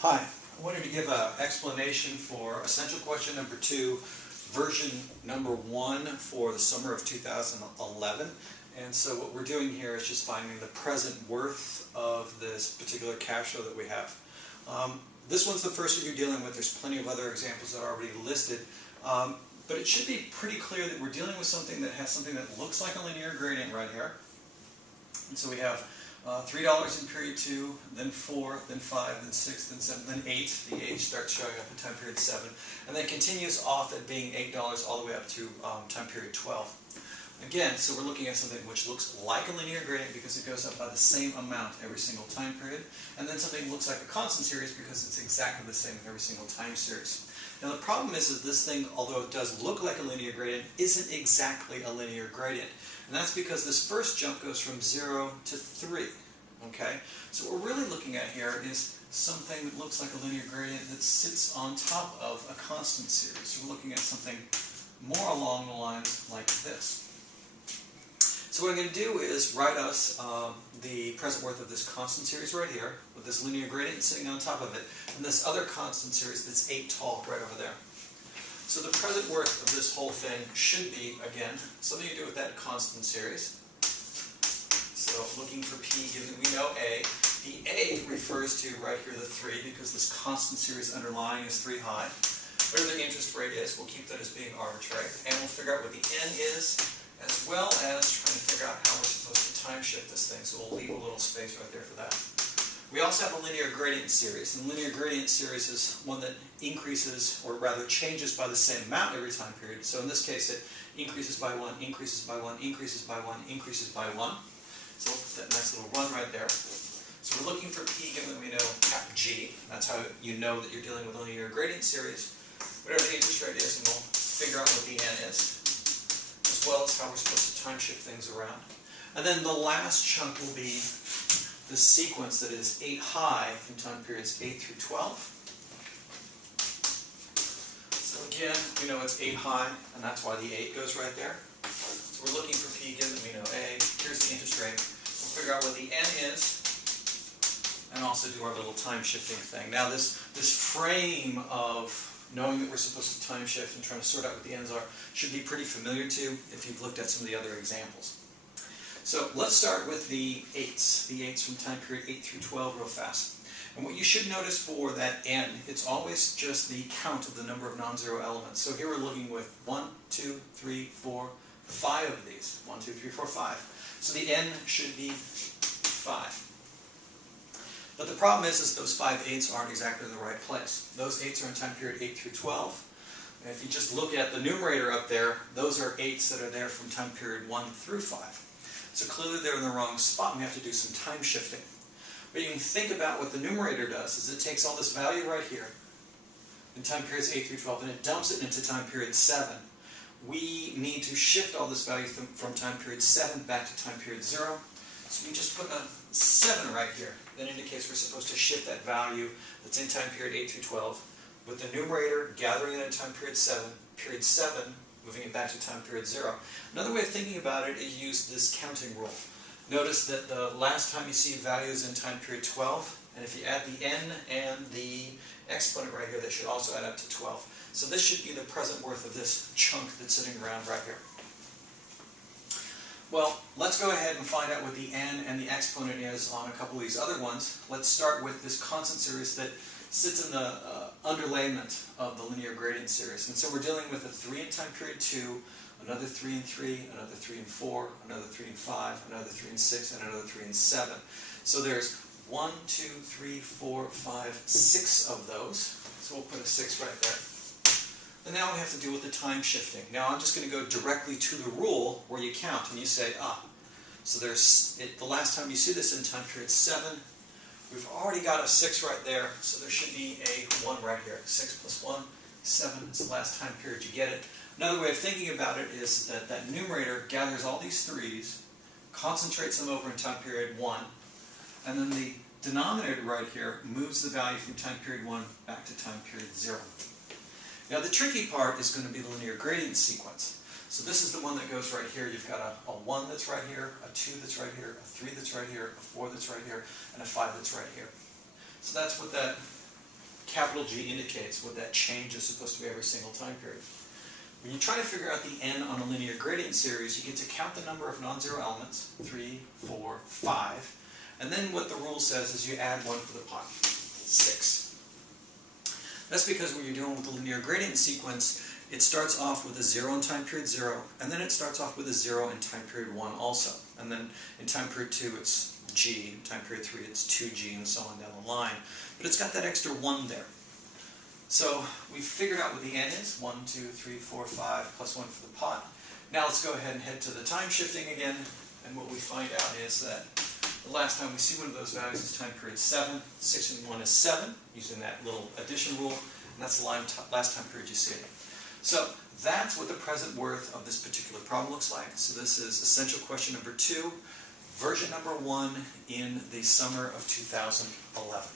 Hi, I wanted to give an explanation for essential question number 2, version number 1 for the summer of 2011. And so what we're doing here is just finding the present worth of this particular cash flow that we have. This one's the first one you're dealing with. There's plenty of other examples that are already listed. But it should be pretty clear that we're dealing with something that has something that looks like a linear gradient right here. And so we have $3 in period 2, then 4, then 5, then 6, then 7, then 8. The 8 starts showing up in time period 7. And then continues off at being $8 all the way up to time period 12. Again, so we're looking at something which looks like a linear gradient because it goes up by the same amount every single time period. And then something looks like a constant series because it's exactly the same every single time series. Now the problem is that this thing, although it does look like a linear gradient, isn't exactly a linear gradient. And that's because this first jump goes from 0 to 3. Okay? So what we're really looking at here is something that looks like a linear gradient that sits on top of a constant series. So we're looking at something more along the lines like this. So what I'm going to do is write us the present worth of this constant series right here, with this linear gradient sitting on top of it, and this other constant series that's 8 tall right over there. So the present worth of this whole thing should be, again, something to do with that constant series. So looking for P, given that we know A. The A refers to right here the 3, because this constant series underlying is 3 high. Whatever the interest rate is, we'll keep that as being arbitrary. And we'll figure out what the N is, as well as trying to figure out how we're supposed to time shift this thing. So we'll leave a little space right there for that. We also have a linear gradient series, and linear gradient series is one that increases, or rather changes by the same amount every time period. So in this case it increases by 1, increases by 1, increases by 1, increases by 1. So we'll put that nice little run right there. So we're looking for P given that we know cap G. That's how you know that you're dealing with a linear gradient series. Whatever the interest rate is, and we'll figure out what the N is, as well as how we're supposed to time shift things around. And then the last chunk will be the sequence that is 8 high from time periods 8 through 12. So again, we know it's 8 high, and that's why the 8 goes right there. So we're looking for P given that we know A. Here's the interest rate. We'll figure out what the N is, and also do our little time shifting thing. Now this frame of knowing that we're supposed to time shift and trying to sort out what the N's are should be pretty familiar to you if you've looked at some of the other examples. So let's start with the 8s. The 8s from time period 8 through 12 real fast. And what you should notice for that N, it's always just the count of the number of non-zero elements. So here we're looking with 1, 2, 3, 4, 5 of these. 1, 2, 3, 4, 5. So the N should be 5. But the problem is those 5 8s aren't exactly in the right place. Those 8s are in time period 8 through 12. And if you just look at the numerator up there, those are 8s that are there from time period 1 through 5. So clearly they're in the wrong spot, and we have to do some time shifting. But you can think about what the numerator does, is it takes all this value right here, in time periods 8 through 12, and it dumps it into time period 7. We need to shift all this value from time period 7 back to time period 0. So we just put a 7 right here. That indicates we're supposed to shift that value that's in time period 8 through 12, with the numerator gathering it in time period 7, moving it back to time period 0. Another way of thinking about it is use this counting rule. Notice that the last time you see values in time period 12, and if you add the N and the exponent right here, that should also add up to 12. So this should be the present worth of this chunk that's sitting around right here. Well, let's go ahead and find out what the N and the exponent is on a couple of these other ones. Let's start with this constant series that sits in the underlayment of the linear gradient series. And so we're dealing with a 3 in time period 2, another 3 in 3, another 3 in 4, another 3 in 5, another 3 in 6, and another 3 in 7. So there's 1, 2, 3, 4, 5, 6 of those. So we'll put a 6 right there. And now we have to deal with the time shifting. Now I'm just going to go directly to the rule where you count, and you say, so there's, the last time you see this in time period 7, we've already got a 6 right there, so there should be a 1 right here. 6 plus 1, 7 is the last time period you get it. Another way of thinking about it is that that numerator gathers all these 3's, concentrates them over in time period 1, and then the denominator right here moves the value from time period 1 back to time period 0. Now the tricky part is going to be the linear gradient sequence. So this is the one that goes right here. You've got a 1 that's right here, a 2 that's right here, a 3 that's right here, a 4 that's right here, and a 5 that's right here. So that's what that capital G indicates what that change is supposed to be every single time period. When you try to figure out the n on a linear gradient series, you get to count the number of non-zero elements, 3, 4, 5, and then what the rule says is you add 1 for the pot, 6. That's because when you're dealing with the linear gradient sequence, it starts off with a 0 in time period 0, and then it starts off with a 0 in time period 1 also. And then in time period 2 it's G, in time period 3 it's 2G, and so on down the line. But it's got that extra 1 there. So we've figured out what the n is, 1, 2, 3, 4, 5, plus 1 for the pot. Now let's go ahead and head to the time shifting again, and what we find out is that the last time we see one of those values is time period 7, 6 and 1 is 7, using that little addition rule, and that's the last time period you see it. So that's what the present worth of this particular problem looks like. So this is essential question number 2, version number 1 in the summer of 2011.